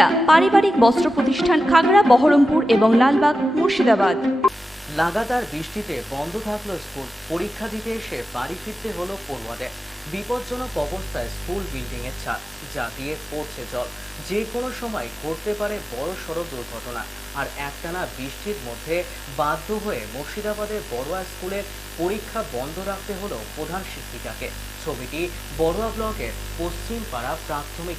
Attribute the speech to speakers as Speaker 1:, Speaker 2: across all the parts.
Speaker 1: সুনিতা পারিবারিক বস্ত্র প্রতিষ্ঠান খাগড়া, বহরমপুর এবং লালবাগ, মুর্শিদাবাদ।
Speaker 2: লাগাতার বৃষ্টিতে বন্ধ থাকল স্কুল। পরীক্ষা দিতে এসে বাড়ি ফিরতে হলো পড়ুয়াদের। বিপজ্জনক অবস্থায় স্কুল বিল্ডিং এর ছাদ, যা দিয়ে পড়ছে জল। যে কোনো সময় ঘটতে পারে বড় সড়ক দুর্ঘটনা। আর একটানা বৃষ্টির মধ্যে বাধ্য হয়ে মুর্শিদাবাদের বড়ুয়া স্কুলের পরীক্ষা বন্ধ রাখতে হলো প্রধান শিক্ষিকাকে। ছবিটি বড়ুয়া ব্লকের পশ্চিম পাড়া প্রাথমিক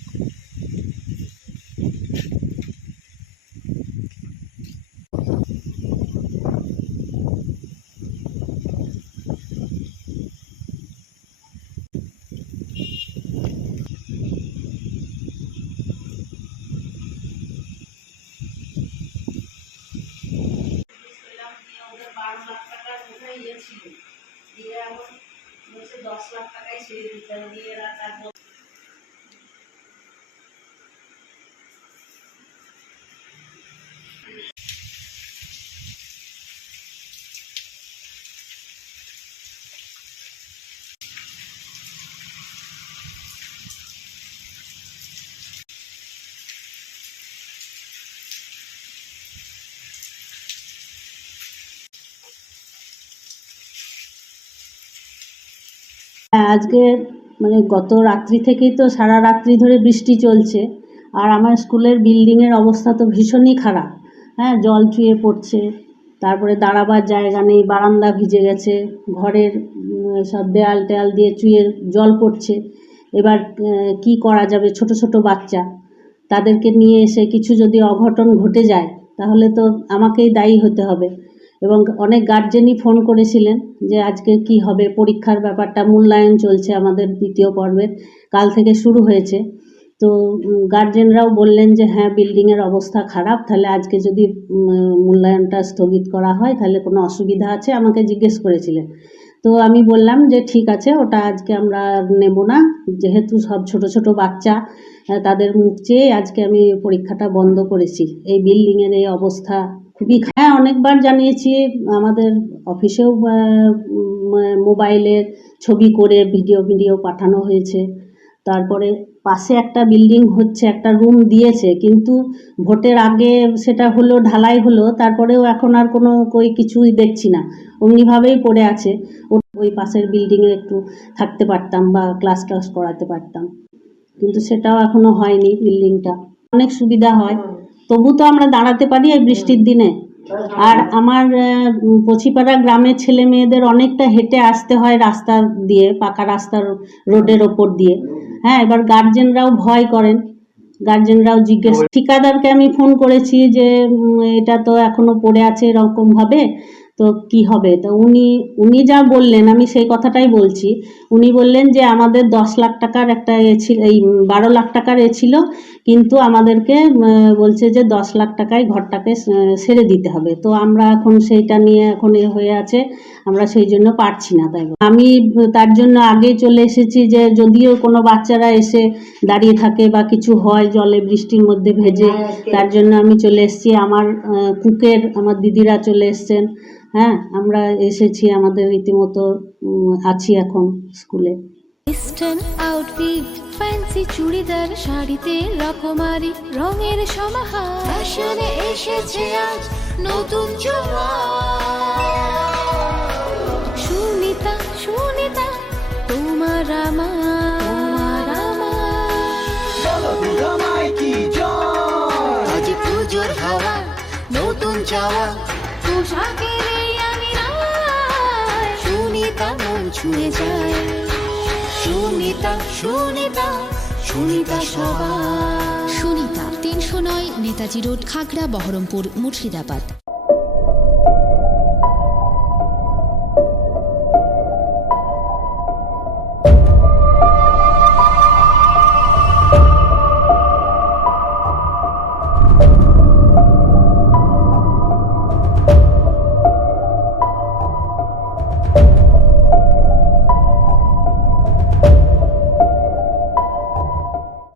Speaker 3: ইয়ে ছিল দিয়ে এখন বলছে দশ লাখ টাকাই ছেড়ে দিতে হবে। দিয়ে এরা তারপর
Speaker 4: হ্যাঁ আজকে মানে গত রাত্রি থেকেই তো সারা রাত্রি ধরে বৃষ্টি চলছে। আর আমার স্কুলের বিল্ডিংয়ের অবস্থা তো ভীষণই খারাপ। হ্যাঁ জল চুয়ে পড়ছে, তারপরে দাঁড়াবার জায়গা নেই, বারান্দা ভিজে গেছে, ঘরের সব দেয়াল টেয়াল দিয়ে চুয়ে জল পড়ছে। এবার কী করা যাবে ছোট ছোট বাচ্চা? তাদেরকে নিয়ে এসে কিছু যদি অঘটন ঘটে যায়, তাহলে তো আমাকেই দায়ী হতে হবে। এবং অনেক গার্জেনই ফোন করেছিলেন যে আজকে কি হবে, পরীক্ষার ব্যাপারটা, মূল্যায়ন চলছে আমাদের দ্বিতীয় পর্বের, কাল থেকে শুরু হয়েছে। তো গার্জেনরাও বললেন যে হ্যাঁ বিল্ডিংয়ের অবস্থা খারাপ, তাহলে আজকে যদি মূল্যায়নটা স্থগিত করা হয়, তাহলে কোনো অসুবিধা আছে, আমাকে জিজ্ঞেস করেছিলেন। তো আমি বললাম যে ঠিক আছে, ওটা আজকে আমরা নেব না, যেহেতু সব ছোট ছোট বাচ্চা তাদের মুখ চেয়ে আজকে আমি পরীক্ষাটা বন্ধ করেছি। এই বিল্ডিংয়ের এই অবস্থা খুবই হ্যাঁ অনেকবার জানিয়েছি আমাদের অফিসেও মোবাইলে ছবি করে ভিডিও ভিডিও পাঠানো হয়েছে। তারপরে পাশে একটা বিল্ডিং হচ্ছে, একটা রুম দিয়েছে, কিন্তু ভোটের আগে সেটা হলো, ঢালাই হলো, তারপরেও এখন আর কোনো কই কিছুই দেখছি না। অমনিভাবেই পড়ে আছে। ওই পাশের বিল্ডিংয়ে একটু থাকতে পারতাম বা ক্লাস টাস করাতে পারতাম। কিন্তু সেটাও এখনও হয়নি বিল্ডিংটা অনেক সুবিধা হয়। তবু তো আমরা দাঁড়াতে পারি এই বৃষ্টির দিনে। আর আমার পছিপাড়া গ্রামের ছেলে মেয়েদের অনেকটা হেঁটে আসতে হয় রাস্তা দিয়ে, পাকা রাস্তার রোডের ওপর দিয়ে। হ্যাঁ এবার গার্জেনরাও ভয় করেন। গার্জেনরাও জিজ্ঞেস, ঠিকাদারকে আমি ফোন করেছি যে এটা তো এখনও পড়ে আছে এরকম ভাবে তো কি হবে? তো উনি উনি যা বললেন আমি সেই কথাটাই বলছি। উনি বললেন যে আমাদের দশ লাখ টাকার একটা এ ছিল এই বারো লাখ টাকার এ ছিল কিন্তু আমাদেরকে বলছে যে দশ লাখ টাকায় ঘরটাকে সেরে দিতে হবে। তো আমরা এখন সেইটা নিয়ে এখন এ হয়ে আছে আমরা সেই জন্য পারছি না তাই আমি তার জন্য আগেই চলে এসেছি যে যদিও কোনো বাচ্চারা এসে দাঁড়িয়ে থাকে বা কিছু হয় জলে বৃষ্টির মধ্যে ভেজে তার জন্য আমি চলে এসেছি। আমার কুকের আমার দিদিরা চলে এসছেন। হ্যাঁ আমরা এসেছি আমাদের রীতিমতো উম, আছি এখন স্কুলে
Speaker 5: আউটফিট ফ্যান্সি চুড়িদার শাড়িতে রকমারি রঙের সমাহার। ফ্যাশনে এসেছে আজ নতুন সুনিতা সুনিতা তোমার আমার। আমার। আজ পুজোর হাওয়া নতুন চাওয়া পোশাকের আমিরায় সুনিতা
Speaker 6: সুনিতা তিনশো নয় নেতাজি রোড খাগড়া বহরমপুর মুর্শিদাবাদ।